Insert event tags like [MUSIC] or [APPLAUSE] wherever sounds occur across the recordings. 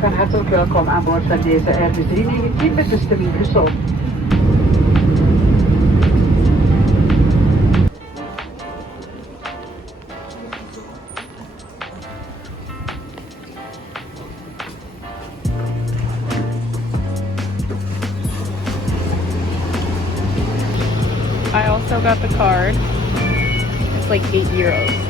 van hartelijk welkom aan boord van deze Airbus 319 met Brussel. I also got the card. It's like 8 euros.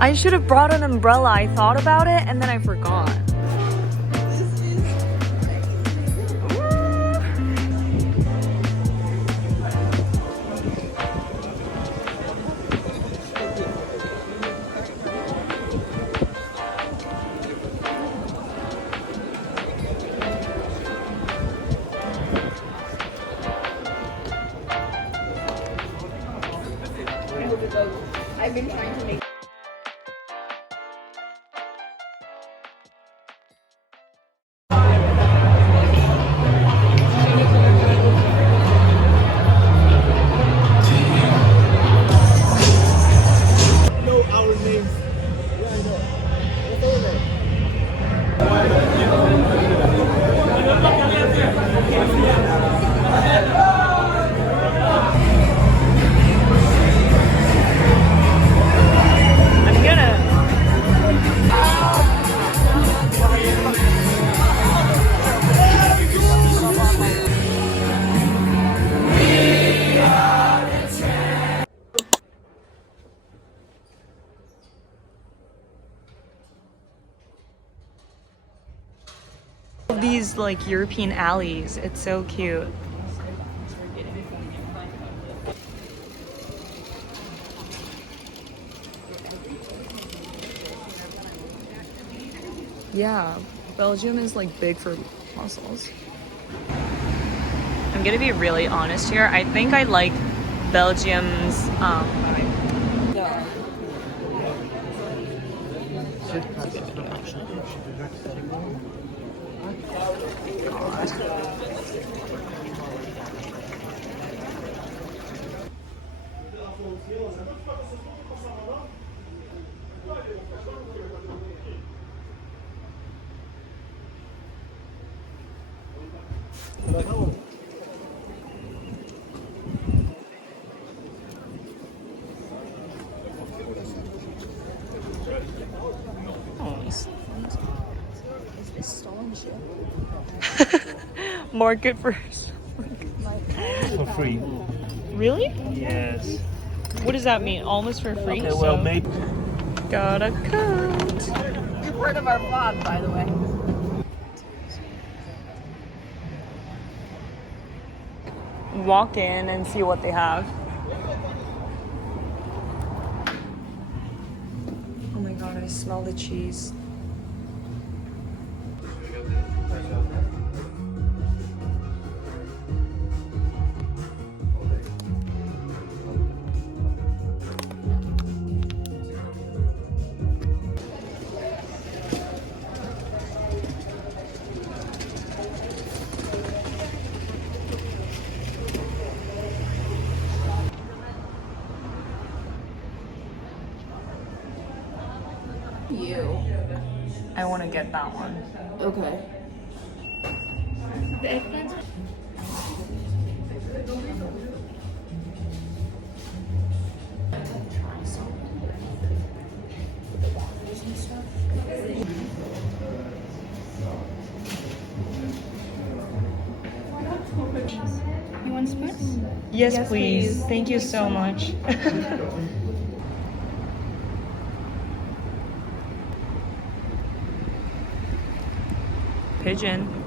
I should have brought an umbrella. I thought about it and then I forgot. Like European alleys, it's so cute. Yeah, Belgium is like big for mussels. I'm gonna be really honest here. I think I like Belgium's um Oh, [LAUGHS] market first. For free. Really? Yes. What does that mean? Almost for free? Okay, well, So- maybe. Got a coat. You've heard of our vlog, by the way. Walk in and see what they have. Oh my god, I smell the cheese. You. I want to get that one. Okay. The eggplant. You want spoons? Yes, Yes, please. please. Thank you so much. [LAUGHS] Pigeon.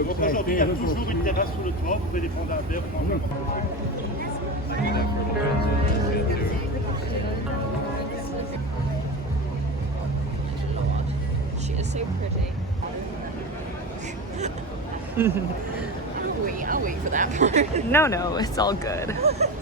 Aujourd'hui, il y a toujours une terrasse sur le toit, vous pouvez défendre un verre ou She is so pretty. [LAUGHS] Wait, I'll wait for that part. No, no, it's all good. [LAUGHS]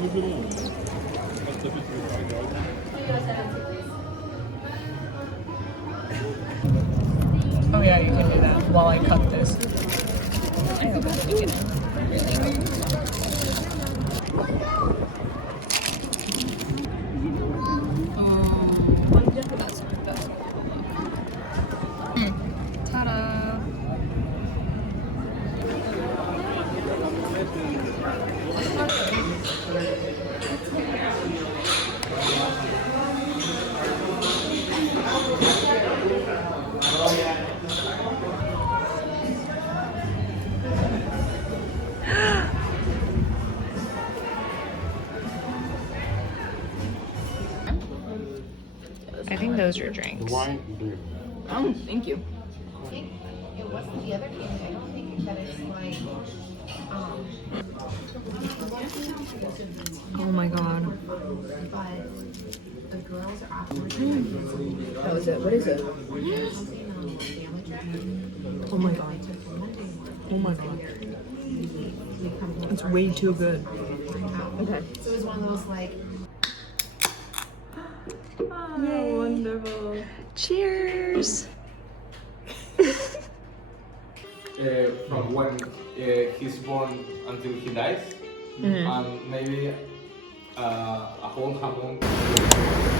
Oh I think those are drinks. Oh, thank you. It wasn't the other candidate. I don't think that it's like, um, Oh my god. but the girls are offering How is it? What is it? something on family Oh my god. Oh my god. It's way too good. Okay. So it was one of those like, Oh, wonderful. Cheers. [LAUGHS] uh, from when uh, he's born until he dies, and maybe uh, a whole hamon.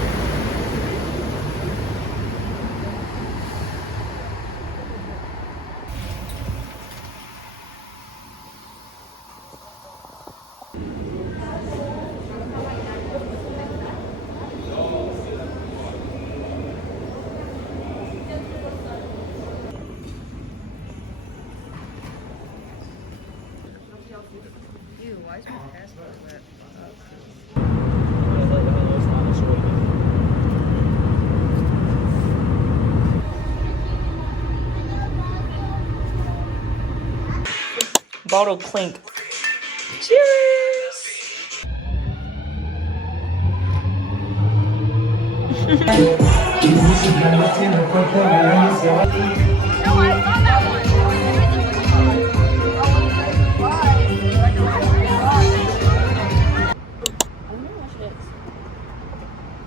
Bottle clink. Cheers.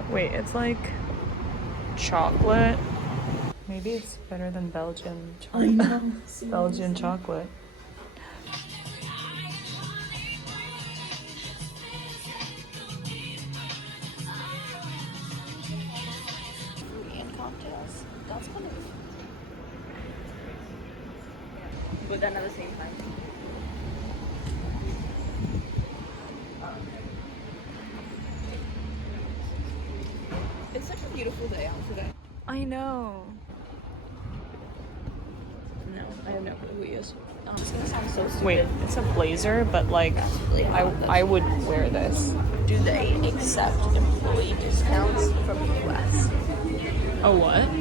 Wait, it's like chocolate. Maybe it's better than Belgian chocolate. [LAUGHS] Belgian chocolate. Cocktails. That's kind of. But then at the same time. It's such a beautiful day out today. I know. No, I have no clue who he is. Um, it's gonna sound so stupid. Wait, it's a blazer, but like I I would wear this. Do they accept employee discounts from the US? Oh what?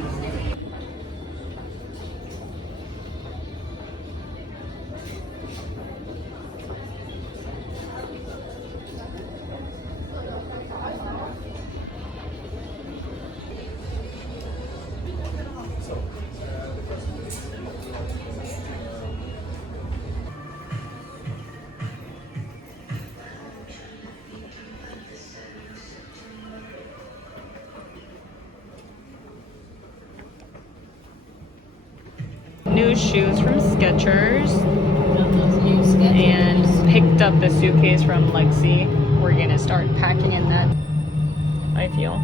Shoes from Skechers and picked up the suitcase from Lexi. We're gonna start packing in that. I feel.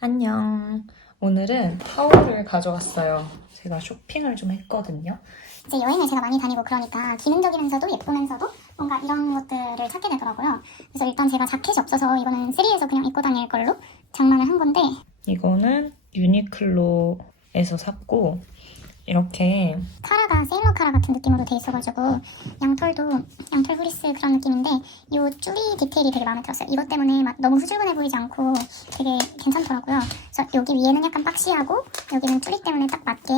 안녕. 오늘은 타올을 가져왔어요. 제가 쇼핑을 좀 했거든요. 이제 여행을 제가 많이 다니고 그러니까 기능적이면서도 예쁘면서도 뭔가 이런 것들을 찾게 되더라고요. 그래서 일단 제가 자켓이 없어서 이거는 3에서 그냥 입고 다닐 걸로 장만을 한 건데 이거는 유니클로에서 샀고 이렇게 카라가 세일러 카라 같은 느낌으로 돼 있어가지고 양털도 양털 후리스 그런 느낌인데 이 쭈리 디테일이 되게 마음에 들었어요. 이것 때문에 막 너무 후줄근해 보이지 않고 되게 괜찮더라고요. 그래서 여기 위에는 약간 박시하고 여기는 쭈리 때문에 딱 맞게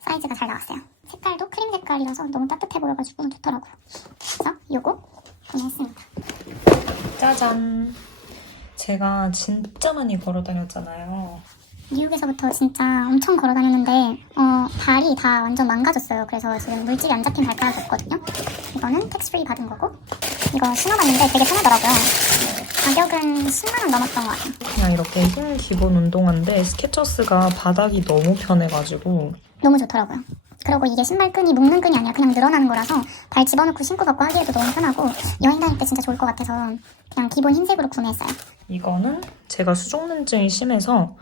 사이즈가 잘 나왔어요. 색깔도 크림 색깔이라서 너무 따뜻해 보여가지고 좋더라고요. 그래서 요거 구매했습니다. 짜잔. 제가 진짜 많이 걸어 다녔잖아요. 미국에서부터 진짜 엄청 걸어 다녔는데 어, 발이 다 완전 망가졌어요. 그래서 지금 물집이 안 잡힌 발가락이 없거든요. 이거는 텍스프리 받은 거고 이거 신어봤는데 되게 편하더라고요. 가격은 10만 원 넘었던 것 같아요. 그냥 이렇게 흰 기본 운동화인데 스케쳐스가 바닥이 너무 편해가지고 너무 좋더라고요. 그리고 이게 신발끈이 묶는 끈이 아니라 그냥 늘어나는 거라서 발 집어넣고 신고 갖고 하기에도 너무 편하고 여행 다닐 때 진짜 좋을 것 같아서 그냥 기본 흰색으로 구매했어요. 이거는 제가 수족냉증이 심해서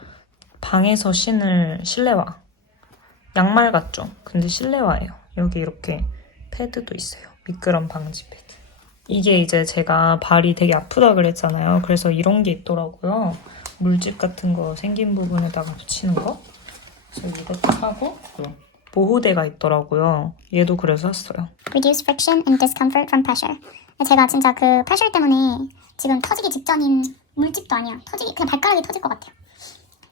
방에서 신을 실내화. 양말 같죠? 근데 실내화예요. 여기 이렇게 패드도 있어요. 미끄럼 방지 패드. 이게 이제 제가 발이 되게 아프다 그랬잖아요. 그래서 이런 게 있더라고요. 물집 같은 거 생긴 부분에다가 붙이는 거. 그래서 이것도 하고 또 보호대가 있더라고요. 얘도 그래서 샀어요. Reduce friction and discomfort from pressure. 제가 진짜 그 pressure 때문에 지금 터지기 직전인 물집도 아니야. 터지기 그냥 발가락이 터질 것 같아요.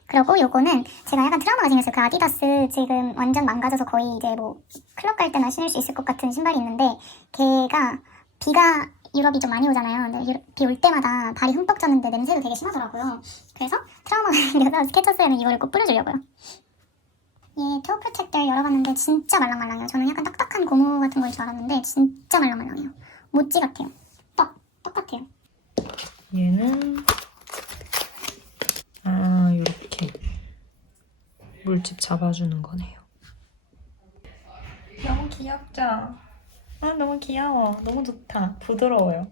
그리고 요거는 제가 약간 트라우마가 생겼어요. 그 아디다스 지금 완전 망가져서 거의 이제 뭐 클럽 갈 때나 신을 수 있을 것 같은 신발이 있는데 걔가 비가 유럽이 좀 많이 오잖아요. 근데 비 올 때마다 발이 흠뻑 젖는데 냄새도 되게 심하더라고요. 그래서 트라우마가 생겨서 [LAUGHS] 스케쳐스에는 이거를 꼭 뿌려주려고요. 얘 토어 프로텍터 열어봤는데 진짜 말랑말랑해요. 저는 약간 딱딱한 고무 같은 거일 줄 알았는데 진짜 말랑말랑해요. 모찌 같아요. 떡, 떡 같아요. 얘는 아 이렇게 물집 잡아주는 거네요. 너무 귀엽죠? 아 너무 귀여워. 너무 좋다. 부드러워요.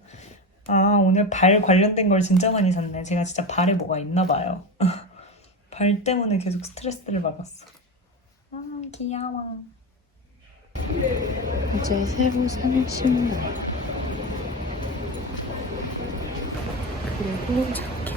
아 오늘 발 관련된 걸 진짜 많이 샀네. 제가 진짜 발에 뭐가 있나 봐요. [LAUGHS] 발 때문에 계속 스트레스를 받았어. 아 귀여워. 이제 새로 산 신발. 그리고 자켓.